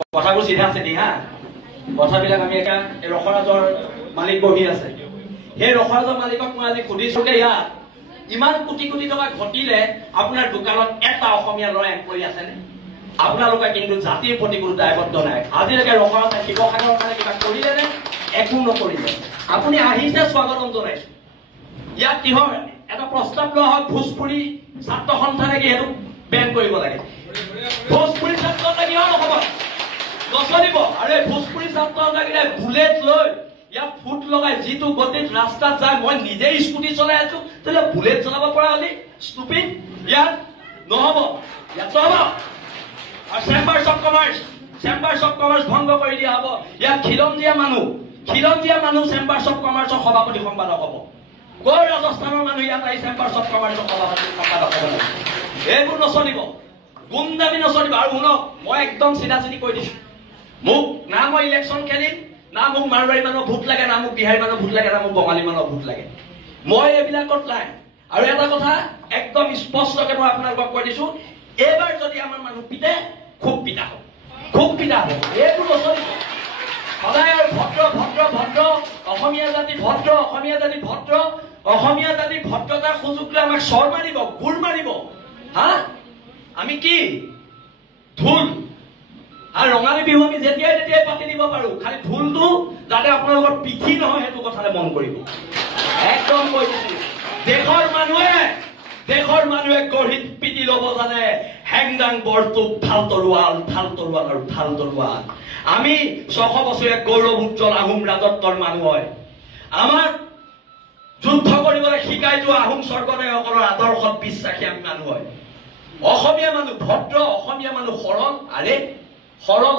কথাবোৰ চিধা চিধি হা কথাবিলাক আমি এটা ৰখৰাজৰ মালিক বহি আছে সেই ৰখৰাজৰ মালিকক মই আজি সুধিছো যে ইয়াত ইমান কোটি কোটি টকা ঘটিলে আপোনাৰ দোকানত এটা অসমীয়া ল'ৰা এমপ্লয়ী আছে নে আপোনালোকে কিন্তু জাতিৰ প্ৰতি কোনো দায়বদ্ধ নাই আজিলৈকে ৰখৰাজে শিৱসাগৰৰ কাৰণে কিবা কৰিলে নে একো নকৰিলে আপুনি আহিছে স্বাগতম জনাইছো ইয়াত কিহৰ এটা প্ৰস্তাৱ লোৱা হয় ভোজপুৰী ছাত্ৰ সন্থানে কি হেতু বেন কৰিব লাগে ভোজপুৰী ছাত্ৰ কিহৰ নহব নচলিব আৰে ভোজপুৰী ছাত্ৰ লাগিলে বুলেট লৈ ইয়াত ফুট লগাই যিটো গতিত ৰাস্তাত যায় মই নিজে স্কুটি চলাই আছো তেলে বুলেট চলাব পৰা হলি ষ্টুপিড ইয়াত নহব ইয়াত হ'ব আৰু চেম্বাৰ্ছ অফ কমাৰ্চ ভংগ কৰি দিয়া হ'ব ইয়াত খিলঞ্জীয়া মানুহ চেম্বাৰ্ছ অফ কমাৰ্চৰ সভাপতি সম্পাদক হ'ব কৰ ৰাজস্থানৰ মানুহ ইয়াত আহি চেম্বাৰ্ছ অফ কমাৰ্চৰ সভাপতি সম্পাদক হ'ব এইবোৰ নচলিব গুণ্ডামি নচলিব আৰু শুনক মই একদম চিধা চিধি কৈ দিছো মোক না মই ইলেকশ্যন খেলিম না মোক মাৰৱাৰী মানুহ ভোট লাগে না মোক বিহাৰী মানুহ ভোট লাগে না মোক বঙালী মানুহ ভোট লাগে মই এইবিলাকত নাই আৰু এটা কথা একদম স্পষ্টকৈ মই আপোনালোকক কৈ দিছো এইবাৰ যদি আমাৰ মানুহ পিতে খুব পিতা হ'ব এইবোৰ নচলিব সদায় ভদ্ৰ অসমীয়া জাতি ভদ্ৰতাৰ সুযোগ লৈ আমাক চৰ মাৰিব গুৰ মাৰিব হা আমি কি ঢোল আৰু ৰঙালী বিহু আমি যেতিয়াই পাতি দিব পাৰো খালি ঢোলটো যাতে আপোনালোকৰ পিঠি নহয় সেইটো কথালে মন কৰিব একদম কৈ দিছো দেশৰ মানুহে গঢ়িত পিটি ল'ব জানে হেংদাং বৰটোপ ঢাল তৰোৱাল আমি 600 বছৰীয়া গৌৰৱ উজ্জ্বল আহোম ৰাজত্বৰ মানুহ হয় আমাৰ যুদ্ধ কৰিবলৈ শিকাই যোৱা আহোম স্বৰ্গদেউসকলৰ আদৰ্শত বিশ্বাসী আমি মানুহ হয় অসমীয়া মানুহ ভদ্ৰ অসমীয়া মানুহ সৰল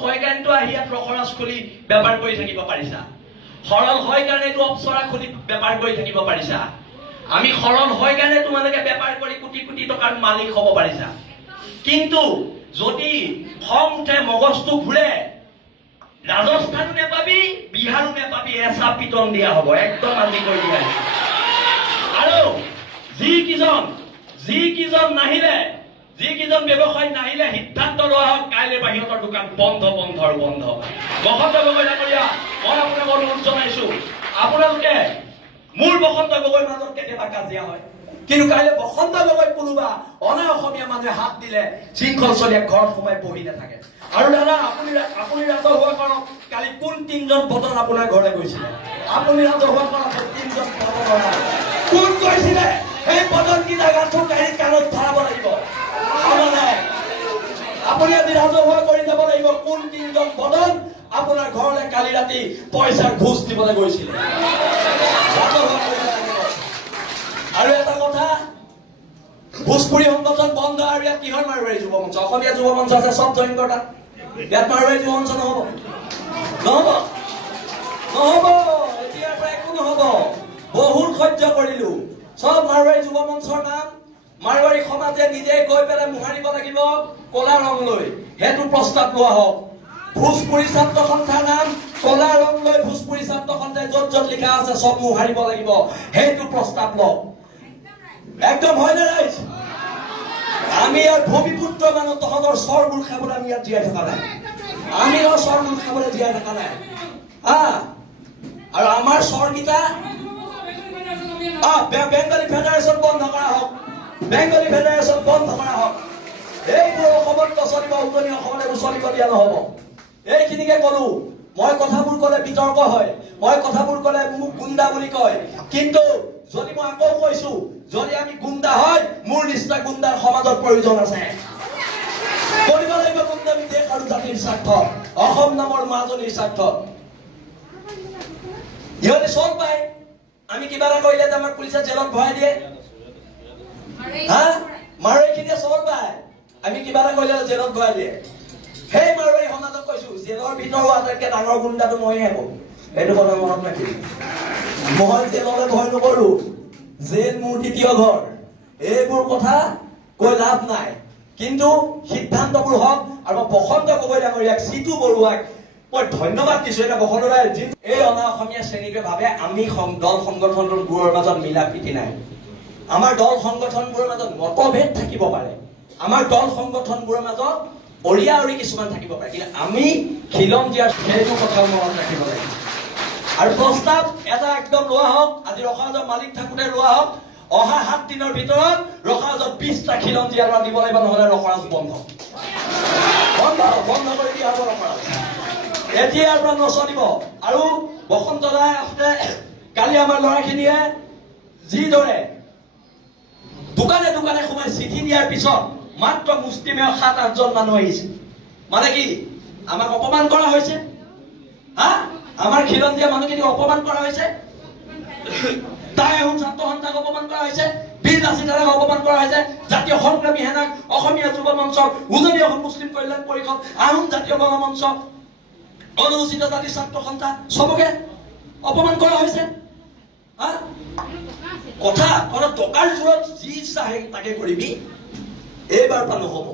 হয় কাৰণেতো আহি ইয়াত ৰখৰাজ খুলি বেপাৰ কৰি থাকিব পাৰিছা সৰল হয় কাৰণেতো অপচৰা খুলি বেপাৰ কৰি থাকিব পাৰিছা আমি সৰল হয় কাৰণে তোমালোকে বেপাৰ কৰি কোটি কোটি টকাৰ মালিক হ'ব পাৰিছা কিন্তু যদি খং উঠে মগজটো ঘূৰে ৰাজস্থানো নেপাবি বিহাৰো নেপাবি এচা পিটন দিয়া হ'ব একদম আজি কৈ দিয়া আৰু যিকিজন ব্যৱসায়ী নাহিলে সিদ্ধান্ত লোৱা হওক কাইলৈ বাহিৰৰ দোকান বন্ধ বসন্ত গগৈ ডাঙৰীয়া মই আপোনাক অনুৰোধ জনাইছো আপোনালোকে মোৰ বসন্ত গগৈৰ মাজত কেতিয়াবা কাজিয়া হয় কিন্তু কাইলৈ বসন্ত গগৈ কোনোবা অনা অসমীয়া মানুহে হাত দিলে শৃংখল চলিয়া ঘৰত সোমাই বহি নাথাকে আৰু দাদা আপুনি ৰাজহুৱা কৰক কালি কোন 3জন বদন আপোনাৰ ঘৰলৈ গৈছিলে আপুনি ৰাজহুৱা কৰক 3জন বদন কোন গৈছিলে সেই বদন কি জাগাটো গাড়ীত কাণত ধৰাব লাগিব আপুনি আজি ৰাজহুৱা কৰি যাব লাগিব কোন 3জন বদন আপোনাৰ ঘৰলৈ কালি ৰাতি পইচাৰ ঘোষ দিবলৈ গৈছিলে আৰু এটা কথা ভোজপুৰী সংগঠন বন্ধ আৰু ইয়াত কিহৰ মাৰৱাৰী যুৱ মঞ্চ অসমীয়া যুৱ মঞ্চ আছে চব জইন কৰা ইয়াত মাৰৱাৰী যুৱ মঞ্চ নহব এতিয়াৰ পৰা একো নহব বহুত সহ্য কৰিলো চব মাৰৱাৰী যুৱ মঞ্চৰ নাম মাৰৱাৰী সমাজে নিজে গৈ পেলাই মোহাৰিব লাগিব কলা ৰং লৈ সেইটো প্ৰস্তাৱ লোৱা হওক ভোজপুৰী ছাত্ৰ সন্থাৰ নাম কলা ৰং লৈ ভোজপুৰী ছাত্ৰ সন্থাই য'ত লিখা আছে চব মোহাৰিব লাগিব সেইটো প্ৰস্তাৱ লওক একদম হয় নে ৰাইজ আমি ইয়াৰ ভূমিপুত্ৰ মানুহ তহঁতৰ চৰবোৰ খাবলৈ আমি ইয়াত জীয়াই থকা নাই আৰু আমাৰ চৰকেইটা বেংগলী ফেডাৰেশ্যন বন্ধ কৰা হওক এইবোৰ অসমত নচলিব উজনি অসমত এইবোৰ চলিব দিয়া নহব এইখিনিকে কলো মই কথাবোৰ কলে বিতৰ্ক হয় মই কথাবোৰ কলে মোক গুণ্ডা বুলি কয় কিন্তু যদি মই আকৌ কৈছো যদি আমি গুণ্ডা হয় মোৰ নিচিনা গুণ্ডাৰ সমাজত প্ৰয়োজন আছে কৰিব লাগিব গুণ্ডামি দেশ আৰু জাতিৰ স্বাৰ্থ অসম নামৰ মাজনীৰ স্বাৰ্থ ইহঁতে চব পায় আমি কিবা এটা কৰিলে আমাক পুলিচে জেলত ভৰাই দিয়ে মাৰৱাৰীখিনিয়ে চব পায় আমি কিবা এটা কৰিলে জেলত ভৰাই দিয়ে সেই মাৰৱাৰী সমাজক কৈছো জেলৰ ভিতৰৰ আটাইতকৈ ডাঙৰ গুণ্ডাটো মইহে হ'ব এইটো কথা মনত ৰাখিম মই জেললৈ ভয় নকৰো জেল মোৰ দ্বিতীয় ঘৰ এইবোৰ কথা কৈ লাভ নাই কিন্তু সিদ্ধান্তবোৰ হওক আৰু বসন্ত গগৈ ডাঙৰীয়াক চিটু বৰুৱাক মই ধন্যবাদ দিছো এটা বসন্ত ৰায় এই অনা অসমীয়া শ্ৰেণীটোৱে ভাবে আমি দল সংগঠনবোৰৰ মাজত মিলা প্ৰীতি নাই আমাৰ দল সংগঠনবোৰৰ মাজত মতভেদ থাকিব পাৰে আমাৰ দল সংগঠনবোৰৰ মাজত অৰিয়া অৰি কিছুমান থাকিব পাৰে, কিন্তু আমি খিলঞ্জীয়াৰ সেইটো কথাও মনত ৰাখিব লাগিব। আৰু প্ৰস্তাৱ এটা একদম লোৱা হওক, আজি ৰখাজৰ মালিক থাকোঁতে লোৱা হওক, অহা 7 দিনৰ ভিতৰত ৰখাজত 20টা খিলঞ্জীয়া ল'ৰা দিব লাগিব, নহ'লে ৰখৰাজ বন্ধ কৰি দিয়া হ'ব ৰখৰাজ। এতিয়াৰ পৰা নচলিব। আৰু বসন্ত দাই আহোঁতে কালি আমাৰ ল'ৰাখিনিয়ে যিদৰে দোকানে দোকানে সোমাই চিঠি দিয়াৰ পিছত মাত্ৰ মুষ্টিমেয় 7-8জন মানুহ আহিছে, মানে কি আমাক অপমান কৰা হৈছে? হা, আমাৰ খিলঞ্জীয়া মানুহখিনিক অপমান কৰা হৈছে, তাই আহোম ছাত্ৰ সন্থাক অপমান কৰা হৈছে, বীৰ লাচিতাক অপমান কৰা হৈছে, জাতীয় সংগ্ৰামী সেনাক, অসমীয়া যুৱ মঞ্চৰ, উজনি অসম মুছলিম কল্যাণ পৰিষদ, আহোম জাতীয় গণমঞ্চ, অনুসূচিত জাতি ছাত্ৰ সন্থা, চবকে অপমান কৰা হৈছে। কথা টকাৰ জোৰত যি ইচ্ছা তাকে কৰিবি, এইবাৰ পৰা নহ'ব।